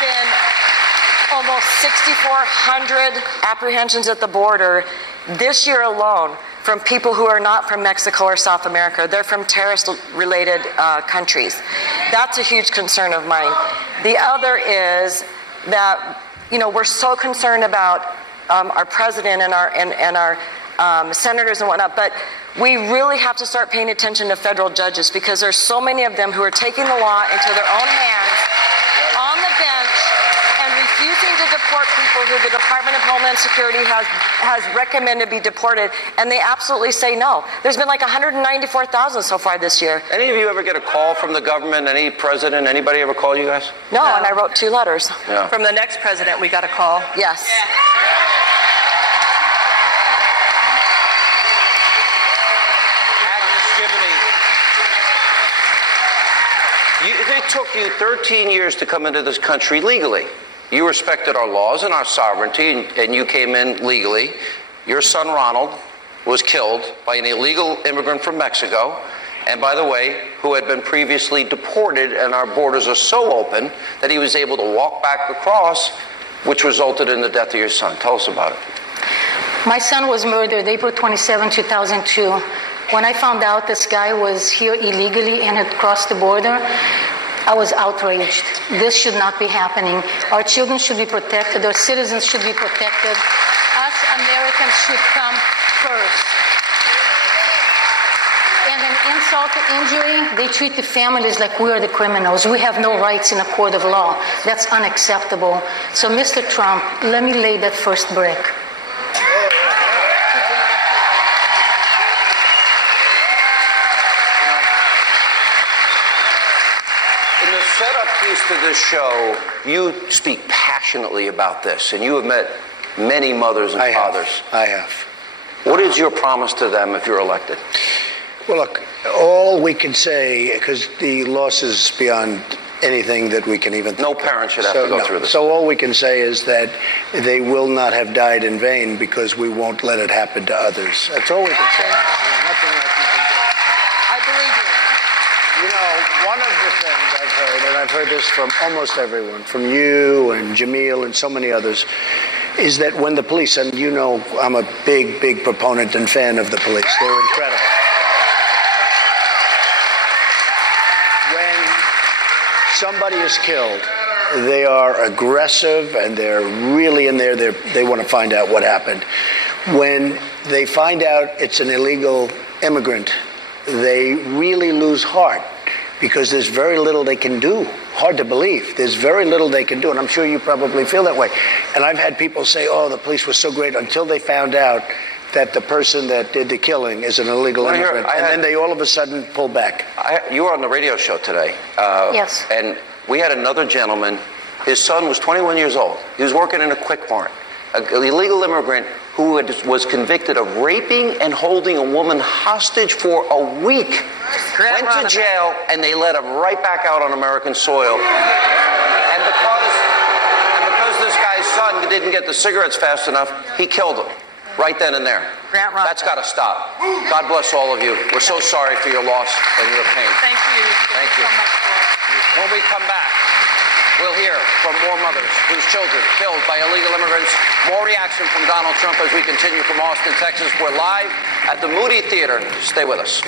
been almost 6,400 apprehensions at the border this year alone from people who are not from Mexico or South America. They're from terrorist-related countries. That's a huge concern of mine. The other is that, we're so concerned about our president and our senators and whatnot, but we really have to start paying attention to federal judges, because there's so many of them who are taking the law into their own hands on the bench and refusing to deport people who the Department of Homeland Security has recommended be deported, and they absolutely say no. There's been like 194,000 so far this year. Any of you ever get a call from the government? Any president, anybody ever call you guys? No, and I wrote 2 letters. Yeah. From the next president, we got a call. Yes. It took you 13 years to come into this country legally. You respected our laws and our sovereignty, and you came in legally. Your son, Ronald, was killed by an illegal immigrant from Mexico, and by the way, who had been previously deported, and our borders are so open that he was able to walk back across, which resulted in the death of your son. Tell us about it. My son was murdered April 27, 2002. When I found out this guy was here illegally and had crossed the border, I was outraged. This should not be happening. Our children should be protected. Our citizens should be protected. Us Americans should come first. And an insult to injury, they treat the families like we are the criminals. We have no rights in a court of law. That's unacceptable. So, Mr. Trump, let me lay that first brick. In the setup piece to this show, you speak passionately about this, and you have met many mothers and fathers. I have. What is your promise to them if you're elected? Well, look, all we can say, because the loss is beyond anything that we can even think No parent should have to go through this. So all we can say is that they will not have died in vain, because we won't let it happen to others. That's all we can say. There's nothing else we can do. I believe you. One of the things I've heard, and I've heard this from almost everyone, from you and Jamil and so many others, is that when the police, and I'm a big, big proponent and fan of the police. They're incredible. When somebody is killed, they are aggressive and they're really in there. They want to find out what happened. When they find out it's an illegal immigrant, they really lose heart, because there's very little they can do. Hard to believe. There's very little they can do, and I'm sure you probably feel that way. And I've had people say, oh, the police were so great, until they found out that the person that did the killing is an illegal immigrant, and then they all of a sudden pull back. You were on the radio show today. Yes. And we had another gentleman. His son was 21 years old. He was working in a quick mart. An illegal immigrant who was convicted of raping and holding a woman hostage for a week. Went to jail, and they let him right back out on American soil. And because this guy's son didn't get the cigarettes fast enough, he killed him right then and there. That's got to stop. God bless all of you. We're so sorry for your loss and your pain. Thank you. Thank you. So much for When we come back, we'll hear from more mothers whose children killed by illegal immigrants. More reaction from Donald Trump as we continue from Austin, Texas. We're live at the Moody Theater. Stay with us.